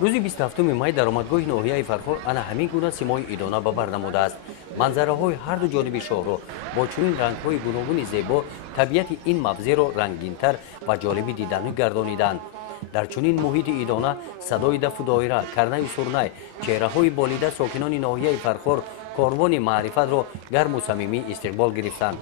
روزی 27 مای درآمدگاه ناحیه فرخور انا همین گونه سیمای ایدانا به بر نموده است. منظره‌های هر دو جانب شهر با چنین رنگ‌های گوناگون زیبا طبیعت این مبزه را رنگین‌تر و جالب دیدن گردانیدند. در چنین محیط ایدانه صدای دف و دایره، کرنه سرنه، چهره‌های بالیده ساکنان ناحیه فرخور کاروان معرفت را گرم و صمیمی استقبال گرفتند.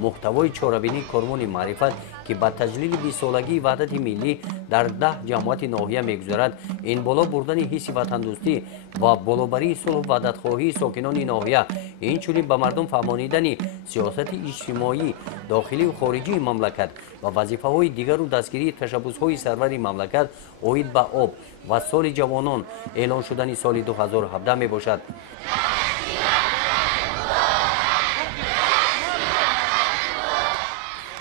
محتوای چهاربینی کاروان معرفت که با تجلیل 20 سالگی وحدت ملی در 10 جمعیت ناحیه میگذارد، این بالا بردن حس وطندوستی و بالابری صلح و وحدتخواهی ساکنان ناحیه، اینچنین به مردم فهمانیدن سیاست اجتماعی داخلی و خارجی مملکت و وظیفه‌های دیگر و دستگیری تشبس‌های سرور مملکت اوید به آب و سال جوانان اعلان شدن سال 2017 می باشد.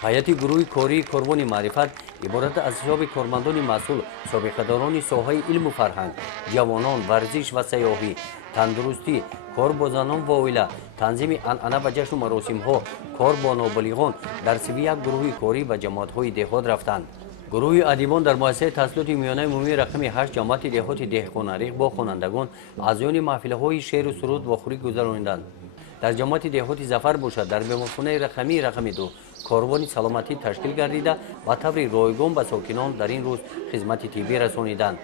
هیئت گروه کاری کاروان معرفت عبارت از حساب کارمندان مسئول، سابقه‌داران ساحه علم و فرهنگ، جوانان، ورزش و سیاحی، تندرستی، کار با زنان و عائله، تنظیم عنعنه و جشن و مراسم‌ها، کار با نابالغان در سوی یک گروه کاری و جماعت‌های دهات رفتند. گروه ادیبان در مؤسسه تحصیلات میانه عمومی رقم 8 جماعت دهات دهقان‌اریق با خوانندگان اعضایان محفل‌های شعر و سرود و خوری گذراندند. در جماعت دهات ظفر باشد در بیمارخانه رقم 2 کاروان سلامتی تشکیل گردیده و طور رایگان به ساکنان در این روز خدمت طبی رسانیدند.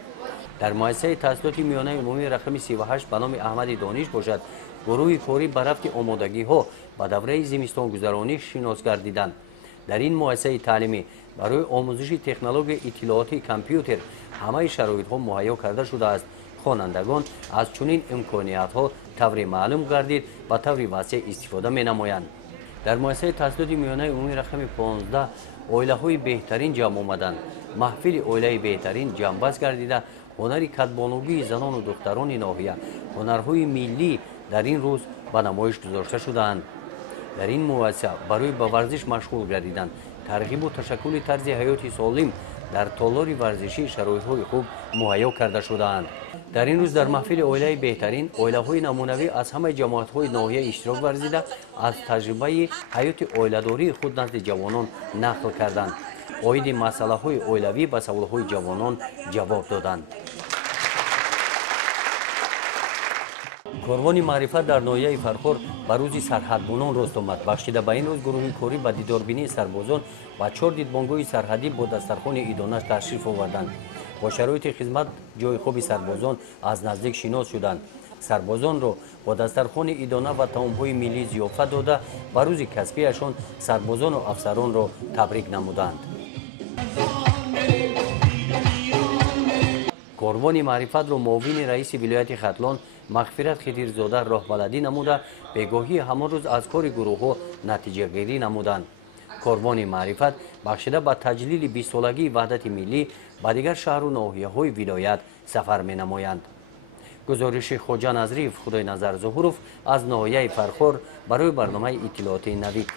در مؤسسه تحصیلات میانه عمومی رقم 38 به نام احمد دانش باشد گروه کاری به رفت آمادگی‌ها به دوره زمستان گذرانی شناس گردیدند. در این مؤسسه تعلیمی برای آموزش تکنولوژی اطلاعات کامپیوتر همه شرایط‌ها مهیا کرده شده است. خوانندگان از چنین امکانیت‌ها طور معلوم گردید و طور وسیع استفاده می‌نمایند. در مؤسسه تحصیلات میانه عمومی رقم 15 عائله‌های بهترین جمع آمدند. محفل عائله بهترین جنبش گردیده هنر کدبانوی زنان و دختران ناحیه، هنرهای ملی در این روز به نمایش گذاشته شدند. در این مؤسسه برای به ورزش مشغول گردیدند. ترغیب و تشکل طرز حیات سالم در تالار ورزشی شرایط‌های خوب مهیا کرده شدند. در این روز در محفل عائله بهترین عائله‌های نمونوی از همه جماعت‌های ناحیه اشتراک ورزیده از تجربه حیات عائله‌داری خود نزد جوانان نقل کردند. اوید مسائل‌های عائلوی به سوال‌های جوانان جواب دادند. کاروان معرفت در ناحیه فرخور به روز سرحدبانان راست آمد. بخشیده به این روز گروه کاری به دیداربینی سربازان و 4 دیدبانگاه سرحدی با دسترخوان ایدانه تشریف آوردند. با شرایط خدمت جای خوب سربازان از نزدیک شناس شدند. سربازان را با دسترخوان ایدانه و طعام‌های ملی ضیافت داده به روز کسبیشان سربازان و افسران را تبریک نمودند. کاروان معرفت را معاون رئیس ولایت ختلان مغفرت خدیرزاده راهبلدی نموده بگاهی همان روز از کار گروه‌ها نتیجه گیری نمودند. کاروان معرفت بخشیده به تجلیل 20 سالگی وحدت ملی به دیگر شهر و ناحیه‌های ولایت سفر می‌نمایند. گزارش خواجه نظریف خدای نظر ظهورов از ناحیه فرخور برای برنامه اطلاعات نوید.